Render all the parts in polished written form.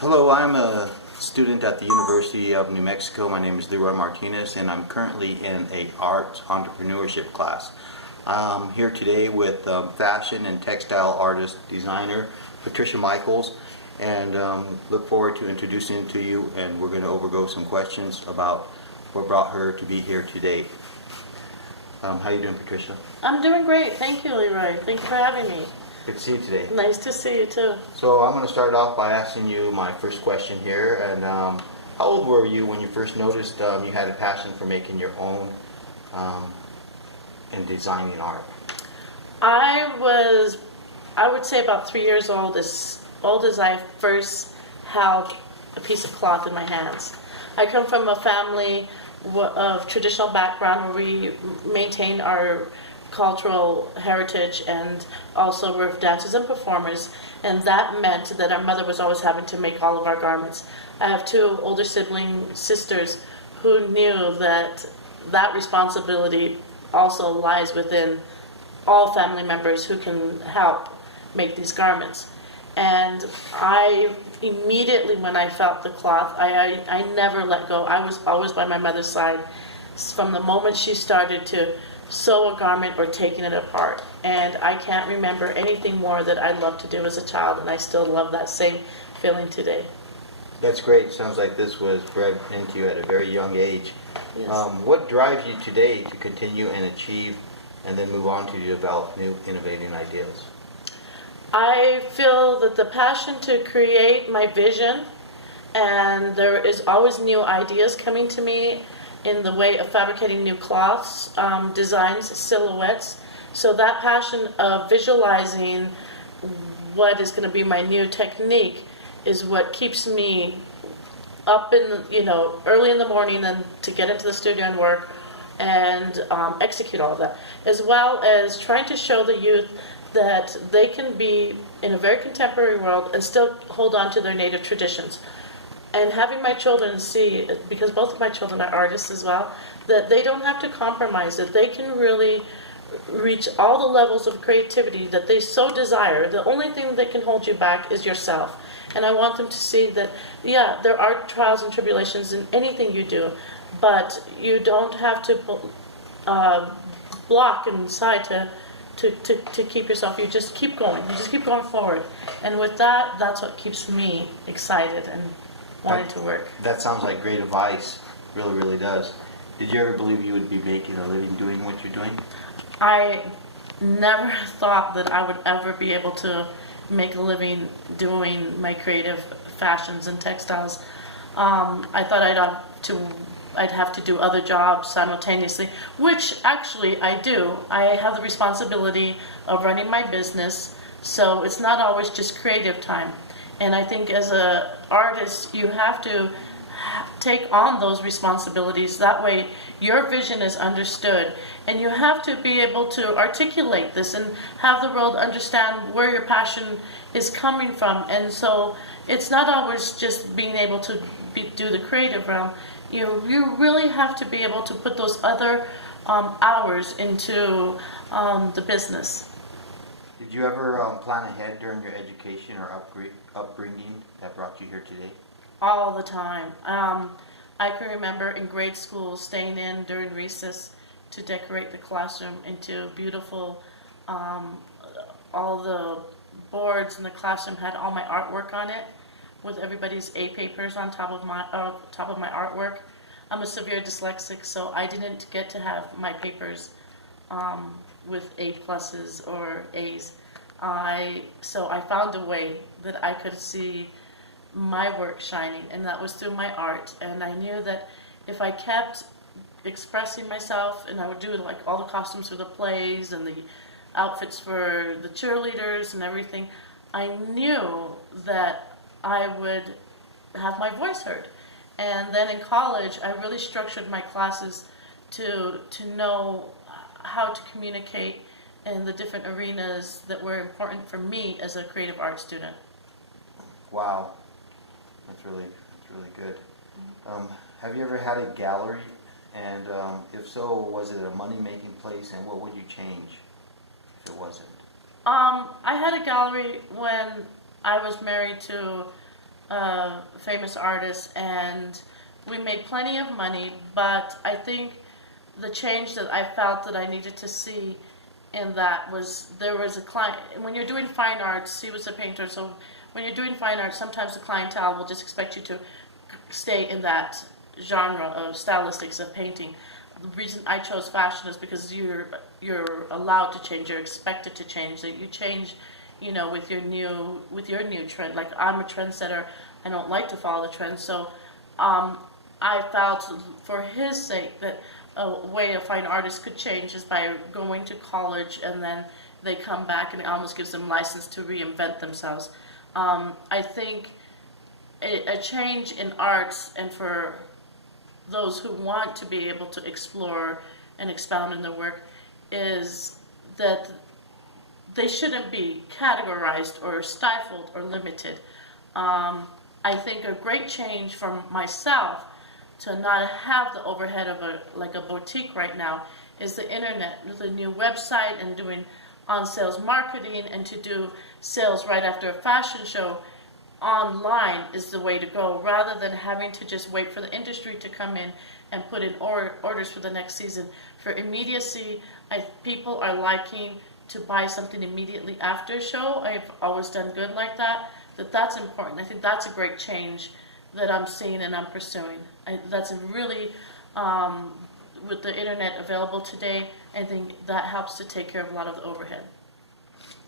Hello, I'm a student at the University of New Mexico. My name is Leroy Martinez, and I'm currently in a art entrepreneurship class. I'm here today with fashion and textile artist designer Patricia Michaels, and look forward to introducing it to you. And we're going to overgo some questions about what brought her to be here today. How you doing, Patricia? I'm doing great. Thank you, Leroy. Thank you for having me. Good to see you today. Nice to see you, too. So I'm going to start off by asking you my first question here. And how old were you when you first noticed you had a passion for making your own and designing art? I would say about 3 years old, as I first held a piece of cloth in my hands. I come from a family of traditional background where we maintain our cultural heritage, and also we're dancers and performers, and that meant that our mother was always having to make all of our garments. I have two older sibling sisters who knew that that responsibility also lies within all family members who can help make these garments. And I immediately, when I felt the cloth, I never let go. I was always by my mother's side from the moment she started to sew a garment or taking it apart. And I can't remember anything more that I loved to do as a child, and I still love that same feeling today. That's great. Sounds like this was bred into you at a very young age. Yes. What drives you today to continue and achieve and then move on to develop new innovating ideas? I feel that the passion to create my vision, and there is always new ideas coming to me in the way of fabricating new cloths, designs, silhouettes. So that passion of visualizing what is going to be my new technique is what keeps me up in the, early in the morning and to get into the studio and work and execute all of that, as well as trying to show the youth that they can be in a very contemporary world and still hold on to their native traditions. And having my children see, because both of my children are artists as well, that they don't have to compromise, that they can really reach all the levels of creativity that they so desire. The only thing that can hold you back is yourself. And I want them to see that, yeah, there are trials and tribulations in anything you do, but you don't have to block inside to keep yourself. You just keep going. You just keep going forward. And with that, that's what keeps me excited and wanting to work. That sounds like great advice. Really, really does. Did you ever believe you would be making a living doing what you're doing? I never thought that I would ever be able to make a living doing my creative fashions and textiles. I thought I'd have to do other jobs simultaneously, which actually I do. I have the responsibility of running my business, so it's not always just creative time. And I think as an artist, you have to take on those responsibilities. That way your vision is understood, and you have to be able to articulate this and have the world understand where your passion is coming from. And so it's not always just being able to do the creative realm. You really have to be able to put those other hours into the business. Did you ever plan ahead during your education or upbringing that brought you here today? All the time. I can remember in grade school staying in during recess to decorate the classroom into beautiful, all the boards in the classroom had all my artwork on it, with everybody's A papers on top of my artwork. I'm a severe dyslexic, so I didn't get to have my papers with A pluses or A's. So I found a way that I could see my work shining, and that was through my art. And I knew that if I kept expressing myself, and I would do like all the costumes for the plays and the outfits for the cheerleaders and everything, I knew that I would have my voice heard. And then in college, I really structured my classes to know how to communicate in the different arenas that were important for me as a creative arts student. Wow, that's really good. Have you ever had a gallery? And if so, was it a money-making place? And what would you change if it wasn't? I had a gallery when I was married to famous artists, and we made plenty of money, but I think the change that I felt that I needed to see in that was there was a client. When you're doing fine arts, he was a painter, so when you're doing fine arts, sometimes the clientele will just expect you to stay in that genre of stylistics of painting. The reason I chose fashion is because you're allowed to change, you're expected to change, that you change, you know, with your new trend. Like, I'm a trendsetter, I don't like to follow the trend, so I felt for his sake that a way a fine artist could change is by going to college, and then they come back and it almost gives them license to reinvent themselves. I think a change in arts, and for those who want to be able to explore and expound in their work, is that they shouldn't be categorized or stifled or limited. I think a great change from myself to not have the overhead of a boutique right now is the internet, the new website, and doing on sales marketing, and to do sales right after a fashion show online is the way to go, rather than having to just wait for the industry to come in and put in orders for the next season. For immediacy, people are liking to buy something immediately after a show. I've always done good like that. That's important. I think that's a great change that I'm seeing and I'm pursuing. That's really, with the internet available today, I think that helps to take care of a lot of the overhead.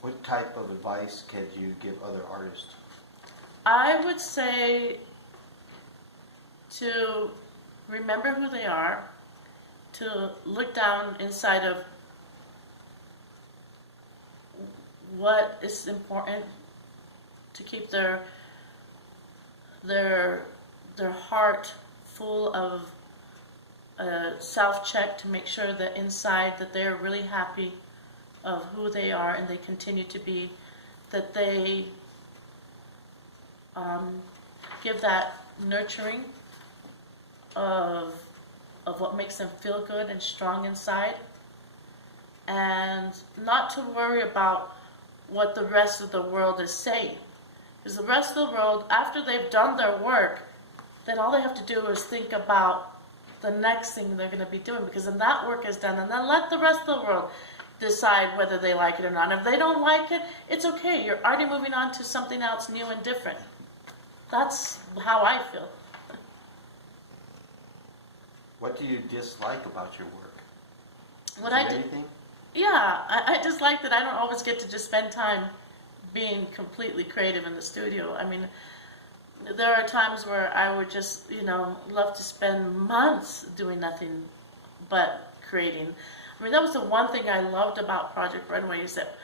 What type of advice could you give other artists? I would say to remember who they are, to look down inside of what is important, to keep their heart full of self-check, to make sure that inside that they're really happy of who they are and they continue to be, that they give that nurturing of what makes them feel good and strong inside, and not to worry about what the rest of the world is saying. Because the rest of the world, after they've done their work, then all they have to do is think about the next thing they're going to be doing, because then that work is done, and then let the rest of the world decide whether they like it or not. If they don't like it, it's okay. You're already moving on to something else new and different. That's how I feel. What do you dislike about your work? What Is I there do, anything? yeah, I just like that I don't always get to just spend time being completely creative in the studio. I mean, there are times where I would just, love to spend months doing nothing but creating. I mean, that was the one thing I loved about Project Runway, is that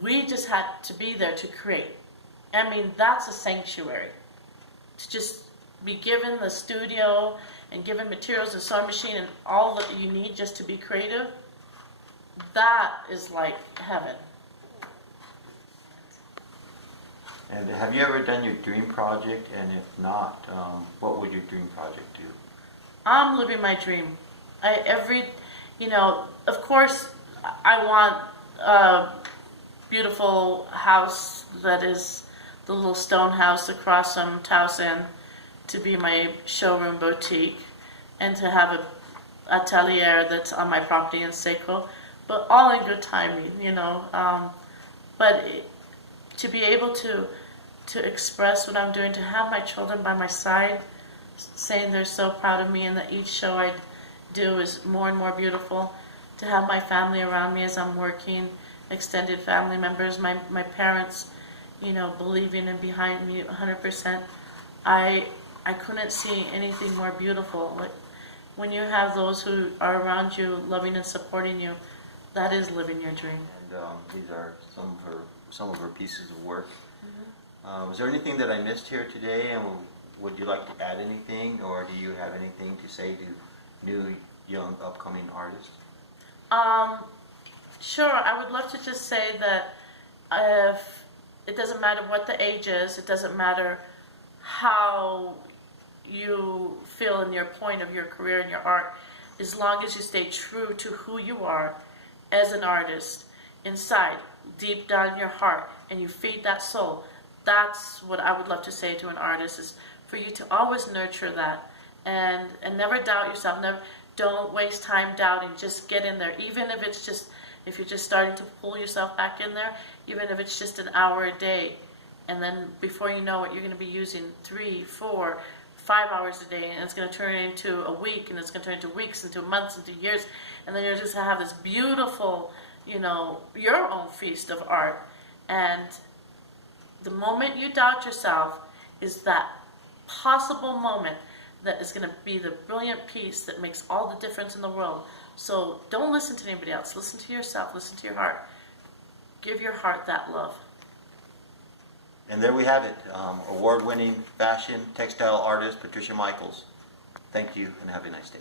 we just had to be there to create. I mean, that's a sanctuary. To just be given the studio and given materials, the sewing machine, and all that you need just to be creative, that is like heaven. And have you ever done your dream project? And if not, what would your dream project do? I'm living my dream. Of course, I want a beautiful house that is the little stone house across from Towson to be my showroom boutique, and to have an atelier that's on my property in Seco, but all in good timing, to be able to express what I'm doing, to have my children by my side, saying they're so proud of me, and that each show I do is more and more beautiful, to have my family around me as I'm working, extended family members, my parents, believing and behind me 100%. I couldn't see anything more beautiful. Like, when you have those who are around you, loving and supporting you, that is living your dream. And these are some of her pieces of work. Mm-hmm. Is there anything that I missed here today, and would you like to add anything, or do you have anything to say to new, young, upcoming artists? Sure. I would love to just say that it doesn't matter what the age is, it doesn't matter how you feel in your point of your career and your art, as long as you stay true to who you are as an artist inside, deep down in your heart, and you feed that soul, that's what I would love to say to an artist, is for you to always nurture that, and never doubt yourself. Don't waste time doubting. Just get in there, even if it's just, if you're just starting to pull yourself back in there, even if it's just an hour a day, and then before you know it, you're going to be using 3, 4, 5 hours a day, and it's going to turn into a week, and it's going to turn into weeks, into months, into years, and then you're just going to have this beautiful, your own feast of art. And the moment you doubt yourself is that possible moment that is going to be the brilliant piece that makes all the difference in the world. So don't listen to anybody else. Listen to yourself. Listen to your heart. Give your heart that love. And there we have it. Award-winning fashion textile artist Patricia Michaels. Thank you and have a nice day.